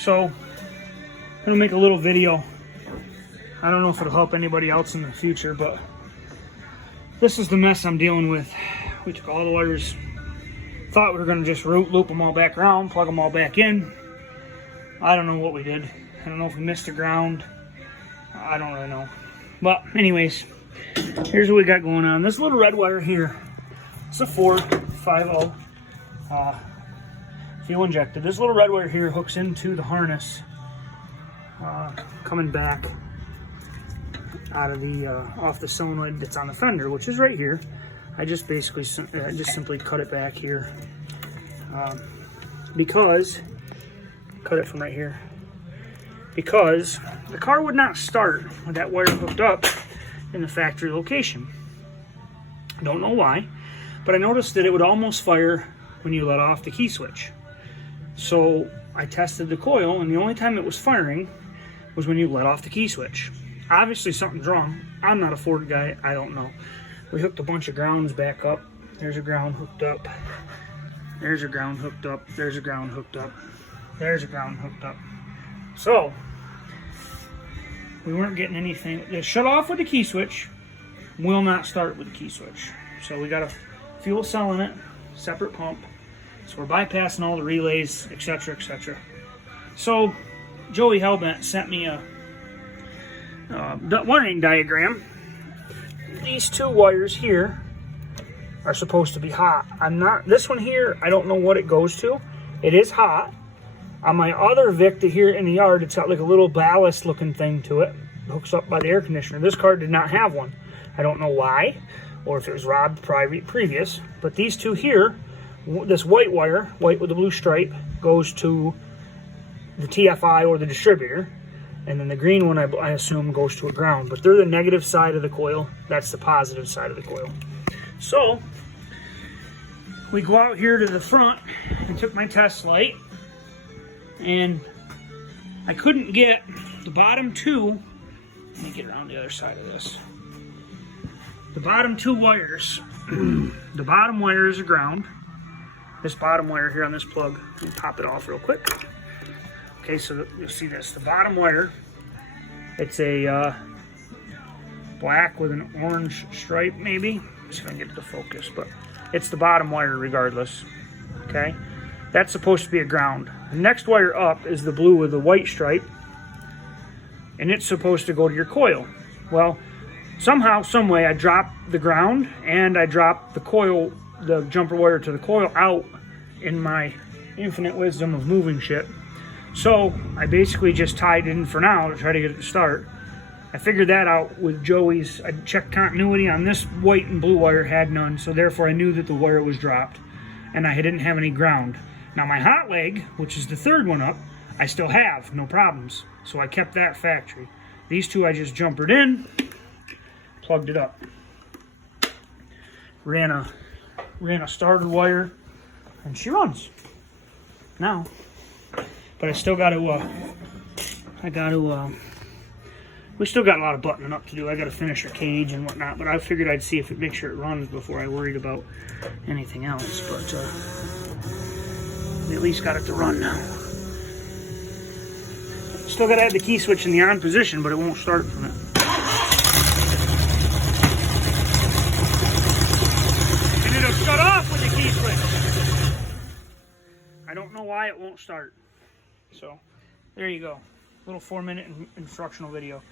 So I'm gonna make a little video. I don't know if it'll help anybody else in the future, but this is the mess I'm dealing with. We took all the wires, thought we were gonna just loop them all back around, plug them all back in. I don't know what we did. I don't know if we missed the ground. I don't really know. But anyways, here's what we got going on. This little red wire here, it's a 450 fuel injected. This little red wire here hooks into the harness coming back out of the off the solenoid that's on the fender, which is right here. I just basically simply cut it back here because cut it from right here because the car would not start with that wire hooked up in the factory location. I don't know why, but I noticed that it would almost fire when you let off the key switch. So I tested the coil, and the only time it was firing was when you let off the key switch. Obviously something's wrong. I'm not a Ford guy, I don't know. We hooked a bunch of grounds back up. There's a ground hooked up. There's a ground hooked up. There's a ground hooked up. There's a ground hooked up. So we weren't getting anything. It shut off with the key switch, will not start with the key switch. So we got a fuel cell in it, separate pump. So we're bypassing all the relays, etc., etc. So Joey Hellbent sent me a wiring diagram. These two wires here are supposed to be hot. This one here, I don't know what it goes to. It is hot. On my other Victa here in the yard, it's got like a little ballast looking thing to it. It hooks up by the air conditioner. This car did not have one. I don't know why, or if it was robbed previous. But these two here, this white wire, white with the blue stripe, goes to the TFI or the distributor. And then the green one, I assume, goes to a ground. But they're the negative side of the coil. That's the positive side of the coil. So we go out here to the front and took my test light. And I couldn't get the bottom two. Let me get around the other side of this. The bottom two wires. The bottom wire is a ground. This bottom wire here on this plug. Let me pop it off real quick. Okay, so you'll see this. The bottom wire, it's a black with an orange stripe, maybe. See if I can get it to focus, but it's the bottom wire regardless. Okay, that's supposed to be a ground. The next wire up is the blue with the white stripe, and it's supposed to go to your coil. Well, somehow, some way, I dropped the ground and I dropped the coil, the jumper wire to the coil out in my infinite wisdom of moving shit. So I basically just tied it in for now to try to get it to start. I figured that out with Joey's. I checked continuity on this white and blue wire, had none, so therefore I knew that the wire was dropped and I didn't have any ground. Now my hot leg, which is the third one up, I still have, no problems. So I kept that factory. These two I just jumpered in, plugged it up. Ran a starter wire, and she runs now. But I still got to, we still got a lot of buttoning up to do. I got to finish her cage and whatnot, but I figured I'd see if it make sure it runs before I worried about anything else. But we at least got it to run now. Still got to have the key switch in the on position, but it won't start from it. And it'll shut off with the key switch. I don't know why it won't start. So, there you go. Little 4-minute instructional video.